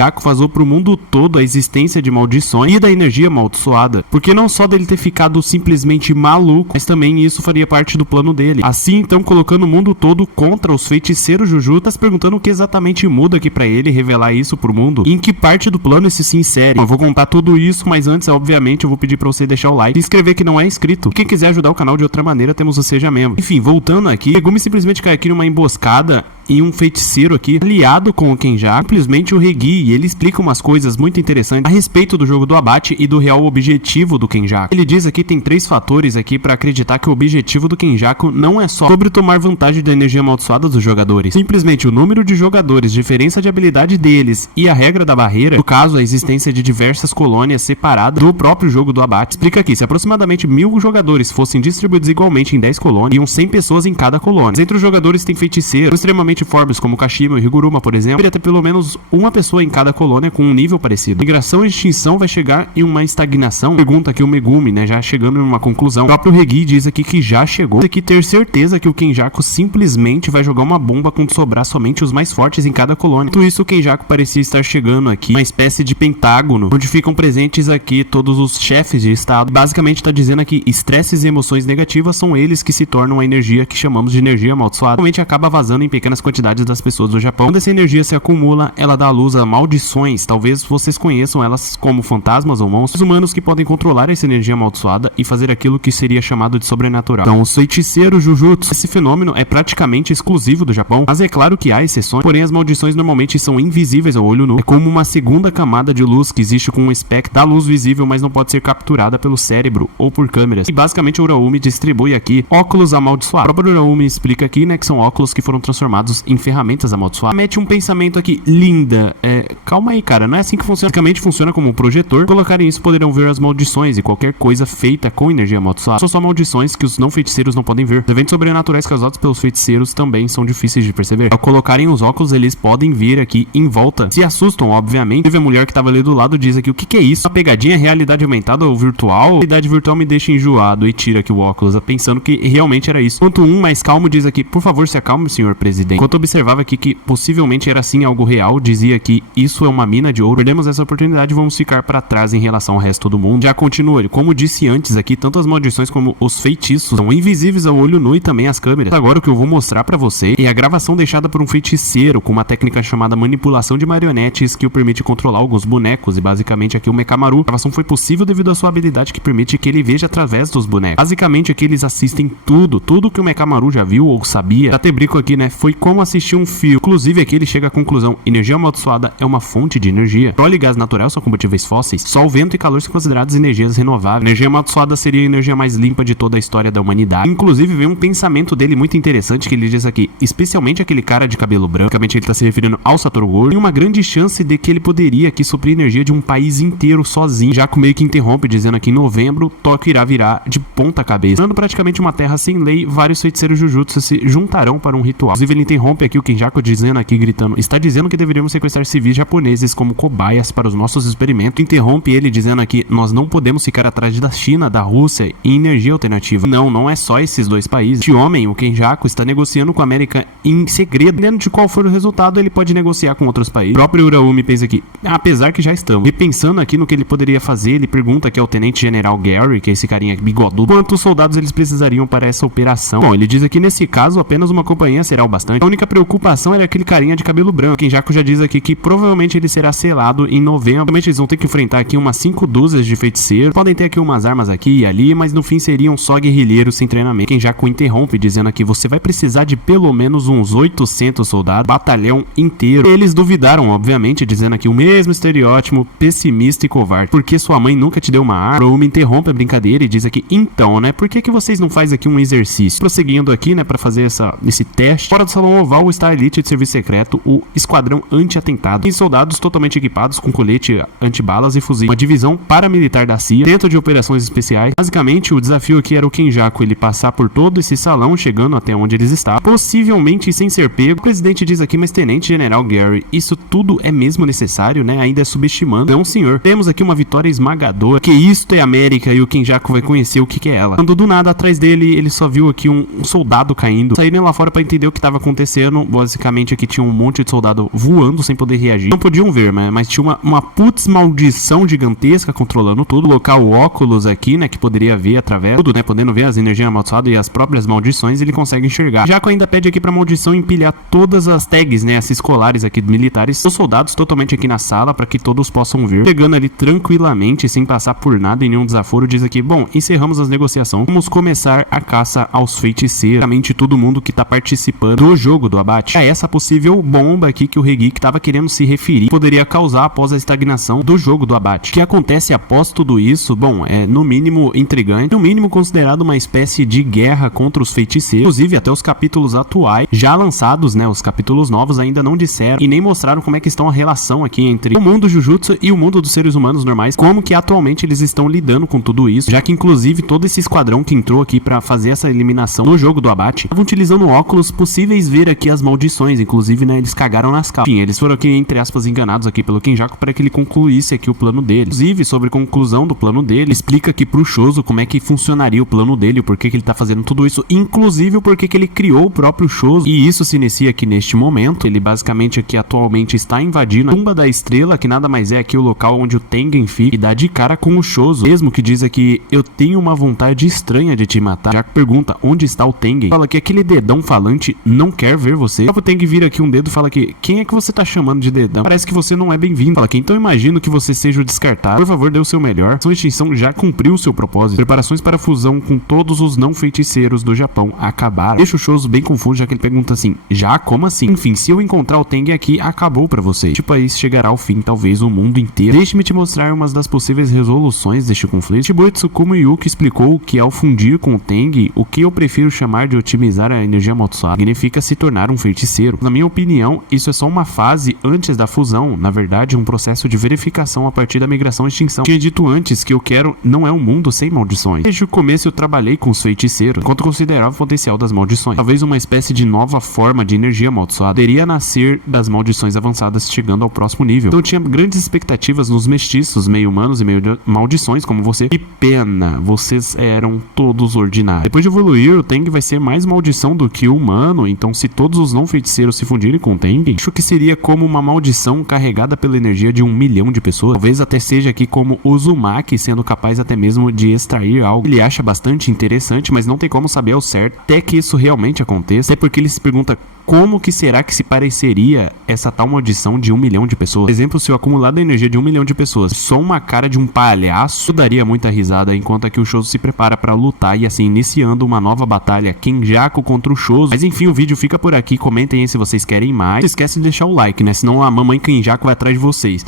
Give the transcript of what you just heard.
Kenjaku vazou pro mundo todo a existência de maldições e da energia amaldiçoada, porque não só dele ter ficado simplesmente maluco, mas também isso faria parte do plano dele. Assim, então, colocando o mundo todo contra os feiticeiros Jujutsu, tá se perguntando o que exatamente muda aqui pra ele revelar isso pro mundo, e em que parte do plano isso se insere. Bom, eu vou contar tudo isso, mas antes, obviamente, eu vou pedir pra você deixar o like e inscrever que não é inscrito. E quem quiser ajudar o canal de outra maneira, temos o Seja Membro. Enfim, voltando aqui, Megumi simplesmente cai aqui numa emboscada e um feiticeiro aqui, aliado com o Kenjaku, simplesmente o Regi, e ele explica umas coisas muito interessantes a respeito do jogo do abate e do real objetivo do Kenjaku. Ele diz aqui, tem 3 fatores aqui pra acreditar que o objetivo do Kenjaku não é só sobre tomar vantagem da energia amaldiçoada dos jogadores. Simplesmente o número de jogadores, diferença de habilidade deles e a regra da barreira, no caso a existência de diversas colônias separadas do próprio jogo do abate. Explica aqui, se aproximadamente 1000 jogadores fossem distribuídos igualmente em 10 colônias, iam 100 pessoas em cada colônia. Entre os jogadores tem feiticeiros extremamente fortes como Kashima e Higuruma, por exemplo, deveria ter pelo menos uma pessoa em cada colônia com um nível parecido. Migração e extinção vai chegar em uma estagnação? Pergunta aqui o Megumi, né, já chegando em uma conclusão. O próprio Regi diz aqui que já chegou. Diz aqui ter certeza que o Kenjaku simplesmente vai jogar uma bomba quando sobrar somente os mais fortes em cada colônia. Tudo isso, o Kenjaku parecia estar chegando aqui, uma espécie de pentágono, onde ficam presentes aqui todos os chefes de estado. Basicamente está dizendo aqui, estresses e emoções negativas são eles que se tornam a energia que chamamos de energia amaldiçoada. Realmente acaba vazando em pequenas quantidades das pessoas do Japão. Quando essa energia se acumula, ela dá à luz a maldições. Talvez vocês conheçam elas como fantasmas ou monstros humanos que podem controlar essa energia amaldiçoada e fazer aquilo que seria chamado de sobrenatural. Então, os feiticeiros Jujutsu. Esse fenômeno é praticamente exclusivo do Japão, mas é claro que há exceções, porém as maldições normalmente são invisíveis ao olho nu. É como uma segunda camada de luz que existe com um espectro da luz visível, mas não pode ser capturada pelo cérebro ou por câmeras. E basicamente o Uraumi distribui aqui óculos amaldiçoados. O próprio Uraumi explica aqui, né, que são óculos que foram transformados em ferramentas amaldiçoadas. Mete um pensamento aqui, linda, calma aí, cara, não é assim que funciona. Basicamente funciona como um projetor. Colocarem isso, poderão ver as maldições e qualquer coisa feita com energia amaldiçoada. São só maldições que os não feiticeiros não podem ver. Os eventos sobrenaturais causados pelos feiticeiros também são difíceis de perceber. Ao colocarem os óculos, eles podem vir aqui em volta. Se assustam, obviamente. Teve a mulher que tava ali do lado, diz aqui, o que é isso? Uma pegadinha, realidade aumentada ou virtual? A realidade virtual me deixa enjoado, e tira aqui o óculos, pensando que realmente era isso. Enquanto um mais calmo diz aqui, por favor, se acalme, senhor presidente. Enquanto observava aqui que possivelmente era sim algo real, dizia que isso é uma mina de ouro. Perdemos essa oportunidade e vamos ficar para trás em relação ao resto do mundo. Já continua ele, como disse antes aqui, tanto as maldições como os feitiços são invisíveis ao olho nu e também as câmeras. Agora o que eu vou mostrar para você é a gravação deixada por um feiticeiro com uma técnica chamada manipulação de marionetes que o permite controlar alguns bonecos, e basicamente aqui o Mekamaru. A gravação foi possível devido à sua habilidade que permite que ele veja através dos bonecos. Basicamente aqui eles assistem tudo que o Mekamaru já viu ou sabia. Até brinco aqui, né, foi como assistir um filme. Inclusive aqui ele chega à conclusão, energia amaldiçoada é uma fonte de energia. Petróleo e gás natural são combustíveis fósseis. Sol, vento e calor são considerados energias renováveis. Energia amaldiçoada seria a energia mais limpa de toda a história da humanidade. Inclusive vem um pensamento dele muito interessante que ele diz aqui, especialmente aquele cara de cabelo branco, basicamente ele tá se referindo ao Satoru Gojo, tem uma grande chance de que ele poderia aqui suprir energia de um país inteiro sozinho. Já meio que interrompe, dizendo aqui em novembro, Tóquio irá virar de ponta cabeça. Dando praticamente uma terra sem lei, vários feiticeiros Jujutsu se juntarão para um ritual. Inclusive ele interrompe aqui o Kenjaku dizendo aqui, gritando, está dizendo que deveríamos sequestrar civis japoneses como cobaias para os nossos experimentos. Interrompe ele dizendo aqui, nós não podemos ficar atrás da China, da Rússia e energia alternativa. Não é só esses dois países. Este homem, o Kenjaku, está negociando com a América em segredo. Dependendo de qual for o resultado, ele pode negociar com outros países. O próprio Uraumi pensa aqui, apesar que já estamos. E pensando aqui no que ele poderia fazer, ele pergunta aqui ao Tenente General Gary, que é esse carinha bigodudo, quantos soldados eles precisariam para essa operação. Bom, ele diz aqui, nesse caso, apenas uma companhia será o bastante. A única preocupação era aquele carinha de cabelo branco. Kenjaku já diz aqui que provavelmente ele será selado em novembro. Provavelmente eles vão ter que enfrentar aqui umas 5 dúzias de feiticeiros. Podem ter aqui umas armas aqui e ali, mas no fim seriam só guerrilheiros sem treinamento. Kenjaku interrompe, dizendo aqui, você vai precisar de pelo menos uns 800 soldados, batalhão inteiro. Eles duvidaram, obviamente, dizendo aqui o mesmo estereótipo pessimista e covarde. Porque sua mãe nunca te deu uma arma? Uraumi interrompe a brincadeira e diz aqui, então, né, por que vocês não fazem aqui um exercício? Prosseguindo aqui, né, pra fazer esse teste, fora do salão oval está a elite de serviço secreto, o esquadrão anti-atentado. Tem soldados totalmente equipados com colete antibalas e fuzil. Uma divisão paramilitar da CIA, dentro de operações especiais. Basicamente, o desafio aqui era o Kenjaku, ele passar por todo esse salão, chegando até onde eles estavam, possivelmente sem ser pego. O presidente diz aqui, mas Tenente General Gary, isso tudo é mesmo necessário, né? Ainda é subestimando. Não, senhor. Temos aqui uma vitória esmagadora, que isto é América, e o Kenjaku vai conhecer o que é ela. Quando do nada, atrás dele, ele só viu aqui um soldado caindo. Saíram lá fora pra entender o que estava acontecendo. acontecendo, basicamente aqui tinha um monte de soldado voando sem poder reagir. Não podiam ver, mas tinha uma putz maldição gigantesca controlando tudo. Colocar o óculos aqui, né, que poderia ver através tudo, né, podendo ver as energias amaldiçoadas e as próprias maldições, ele consegue enxergar. Jaco ainda pede aqui pra maldição empilhar todas as tags, né, as escolares aqui militares, os soldados totalmente aqui na sala para que todos possam ver. Pegando ali tranquilamente, sem passar por nada em nenhum desaforo, diz aqui: bom, encerramos as negociações, vamos começar a caça aos feiticeiros. Realmente todo mundo que tá participando do jogo do abate. É essa possível bomba aqui que o Regeek tava querendo se referir, poderia causar após a estagnação do jogo do abate. O que acontece após tudo isso, bom, é no mínimo intrigante, no mínimo considerado uma espécie de guerra contra os feiticeiros. Inclusive até os capítulos atuais já lançados, né, os capítulos novos ainda não disseram e nem mostraram como é que estão a relação aqui entre o mundo Jujutsu e o mundo dos seres humanos normais, como que atualmente eles estão lidando com tudo isso, já que inclusive todo esse esquadrão que entrou aqui pra fazer essa eliminação no jogo do abate, estavam utilizando óculos possíveis ver aqui as maldições, inclusive, né, eles cagaram nas calças. Enfim, eles foram aqui, entre aspas, enganados aqui pelo Kenjaku para que ele concluísse aqui o plano dele. Inclusive, sobre a conclusão do plano dele, explica aqui pro Choso como é que funcionaria o plano dele, o porquê que ele tá fazendo tudo isso, inclusive o porquê que ele criou o próprio Choso. E isso se inicia aqui neste momento. Ele basicamente aqui atualmente está invadindo a Tumba da Estrela, que nada mais é aqui o local onde o Tengen fica, e dá de cara com o Choso, mesmo que diz aqui: eu tenho uma vontade estranha de te matar. Já que pergunta onde está o Tengen, fala que aquele dedão falante não quer ver você. O Tengen vira aqui um dedo e fala que: quem é que você tá chamando de dedão? Parece que você não é bem-vindo. Fala que: então imagino que você seja o descartado. Por favor, dê o seu melhor. Sua extinção já cumpriu o seu propósito. Preparações para a fusão com todos os não feiticeiros do Japão acabaram. Deixa o Choso bem confuso, já que ele pergunta assim: já? Como assim? Enfim, se eu encontrar o Tengen aqui, acabou pra você. Tipo, aí chegará ao fim, talvez, o mundo inteiro. Deixe-me te mostrar umas das possíveis resoluções deste conflito. Shiboi Tsukumo Yuki explicou que ao fundir com o Tengen, o que eu prefiro chamar de otimizar a energia amaldiçoada significa se tornar um feiticeiro. Na minha opinião, isso é só uma fase antes da fusão. Na verdade, um processo de verificação a partir da migração e extinção. Tinha dito antes que eu quero não é um mundo sem maldições. Desde o começo eu trabalhei com os feiticeiros, enquanto considerava o potencial das maldições. Talvez uma espécie de nova forma de energia amaldiçoada teria a nascer das maldições avançadas, chegando ao próximo nível. Então eu tinha grandes expectativas nos mestiços, meio humanos e meio maldições como você. Que pena, vocês eram todos ordinários. Depois de evoluir, o Tengen vai ser mais maldição do que humano, então se todos os não feiticeiros se fundirem com o Tengen, acho que seria como uma maldição carregada pela energia de 1 milhão de pessoas. Talvez até seja aqui como Uzumaki, sendo capaz até mesmo de extrair algo. Ele acha bastante interessante, mas não tem como saber ao certo até que isso realmente aconteça. Até porque ele se pergunta: como que será que se pareceria essa tal maldição de 1 milhão de pessoas? Por exemplo, se eu acumular da energia de 1 milhão de pessoas, só uma cara de um palhaço daria muita risada, enquanto aqui o Choso se prepara para lutar e assim iniciando uma nova batalha, Kenjaku contra o Choso. Mas enfim, o vídeo fica por aqui, comentem aí se vocês querem mais. Não esquece de deixar o like, né? Senão a mamãe Kenjaku vai atrás de vocês.